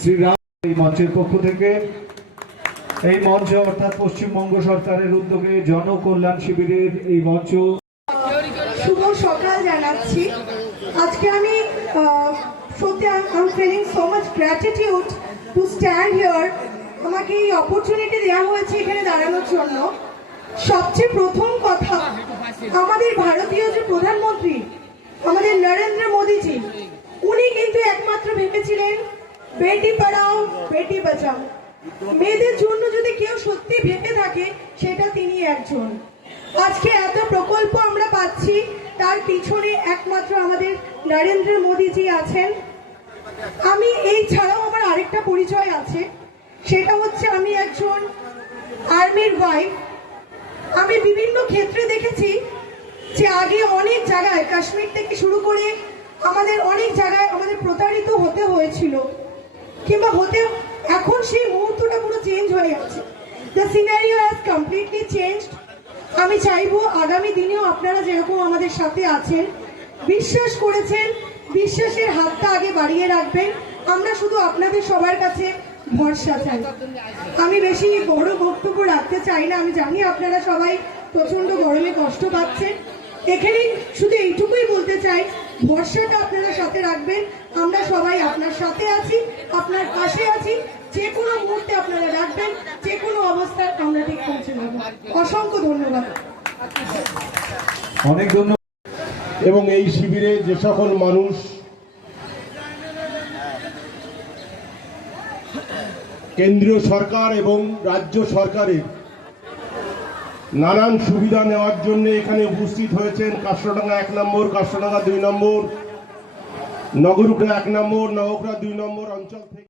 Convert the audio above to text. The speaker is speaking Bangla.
শ্রীরাম এই মঞ্চের পক্ষ থেকে এই মঞ্চ অর্থাৎ পশ্চিমবঙ্গ সরকারের উদ্যোগে জনকল্যাণ শিবিরের এই মঞ্চ শুভ সকাল জানাচ্ছি। আজকে আমি সত্যি I am feeling so much gratitude to stand here. আমাকে এই অপরচুনিটি দেওয়া হয়েছে এখানে দাঁড়ানোর জন্য। সবচেয়ে প্রথম কথা, আমাদের ভারতীয় যে প্রধানমন্ত্রী আমাদের নরেন্দ্র মোদীজি, উনি কিন্তু একমাত্র ভেবেছিলেন বেটি পড়াও বেটি বাঁচাও। মেয়েদের জন্য যদি কেউ সত্যি ভেবে থাকে সেটা তিনি একজন। আজকে এত প্রকল্প আমরা পাচ্ছি, তার পিছনে একমাত্র আমাদের নরেন্দ্র মোদীজি আছেন। আমি এই ছাড়াও আমার আরেকটা পরিচয় আছে, সেটা হচ্ছে আমি একজন আর্মির ওয়াইফ। আমি বিভিন্ন ক্ষেত্রে দেখেছি যে আগে অনেক জায়গায়, কাশ্মীর থেকে শুরু করে আমাদের অনেক জায়গায় আমাদের প্রতারিত হতে হয়েছিল, কিংবা হতে এখন সেই মুহূর্তটা পুরো চেঞ্জ হয়ে গেছে। The scenario has completely changed. আমি চাইবো আগামী দিনেও আপনারা যেরকম আমাদের সাথে আছেন, বিশ্বাস করেছেন, বিশ্বাসের হাতটা আগে বাড়িয়ে রাখবেন। আমরা শুধু আপনাদের সবার কাছে ভরসা চাই। আমি বেশি বড় বক্তব্য রাখতে চাই না। আমি জানি আপনারা সবাই প্রচন্ড গরমে কষ্ট পাচ্ছেন। এখানে শুধু এইটুকুই বলতে চাই, ভরসাটা আপনারা সাথে রাখবেন। আমরা সবাই আপনার সাথে আছি, আপনার পাশে আছি। যে কোনো মুহূর্তে আপনারা রাখবেন, যে কোনো অবস্থায় আমরা ঠিক পৌঁছে যাব। অসংখ্য ধন্যবাদ। অনেক ধন্যবাদ। এবং এই শিবিরে যে সকল মানুষ কেন্দ্রীয় সরকার এবং রাজ্য সরকারের নানান সুবিধা নেওয়ার জন্য এখানে উপস্থিত হয়েছেন, কাশরডাঙ্গা 1 নম্বর, কাশরডাঙ্গা 2 নম্বর, নগরুকড়া 1 নম্বর, নগরুকড়া 2 নম্বর অঞ্চল থেকে।